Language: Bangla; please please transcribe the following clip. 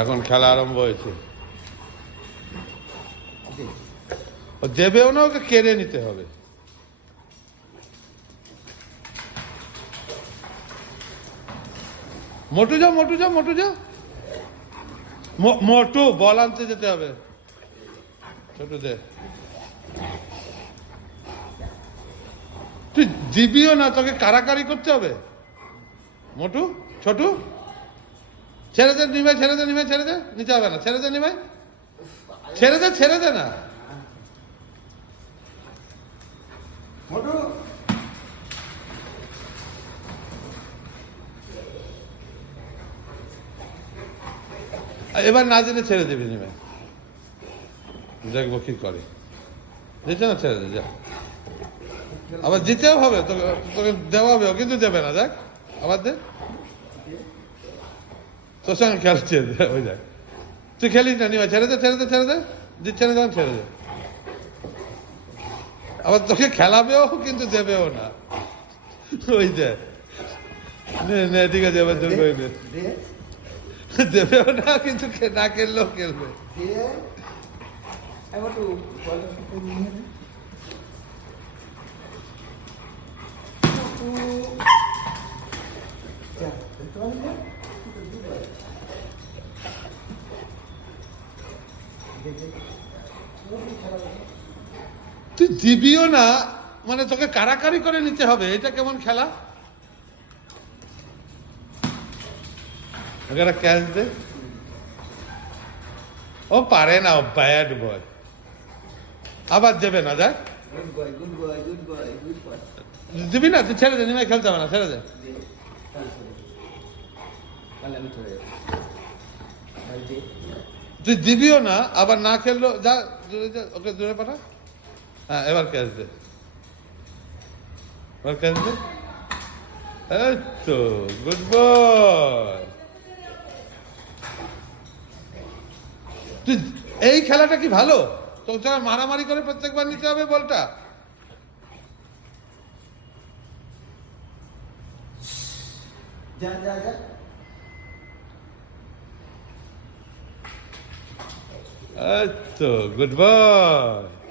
এখন খেলা আরম্ভ হয়েছে। ও দেবেও না, ওকে কেড়ে নিতে হবে। মোটু যাও মোটু যাও, মোটু মো- মোটু, বল আনতে যেতে হবে। ছোটু দে। তুই দিবিও না, তোকে কারাকারি করতে হবে। মোটু, ছোটু। ছেড়ে দে নিমে ছেড়ে দে নিমে ছেড়ে দে। নিতে হবে না। ছেড়ে দে নিমে ছেড়ে দে ছেড়ে দে না। এবার না দিলে ছেড়ে দিবি নিমে দেখব কি করে। দিচ্ছে না ছেড়ে দে যা। আবার দিতেও হবে তোকে তোকে দেওয়া হবে কিন্তু দেবে না দেখ। আবার দে। তোর সঙ্গে খেলছে ওই দেখ তুই খেলিস না নিমা ছেড়ে দে ছেড়ে দে ছেড়ে দে দিচ্ছে না ছেড়ে দে আবার তোকে খেলাবেও কিন্তু দেবেও না ওই দে নে নে ঠিক আছে এবার তোর করে নে দেবেও না কিন্তু না খেললেও খেলবে দে তুই দিবিও না মানে তোকে কারাকারি করে নিতে হবে, এটা কেমন খেলা? ওকে দে। ও পারে না ব্যাড বয় আবার দেবে না, দেখ. দিবি না, তুই ছেড়ে দে নিমে খেলতে হবে না, ছেড়ে দে। আমি চলে যাব। তুই দিবিও না আবার না খেললো যা ওকে দূরে পাঠা। হ্যাঁ এবার ক্যাচ দে। এবার ক্যাচ দে। এই তো গুড বয়। তুই এই খেলাটা কি ভালো? তোকে তো আর মারামারি করে প্রত্যেকবার নিতে হবে বলটা। যা যা যা। তো গুড বয়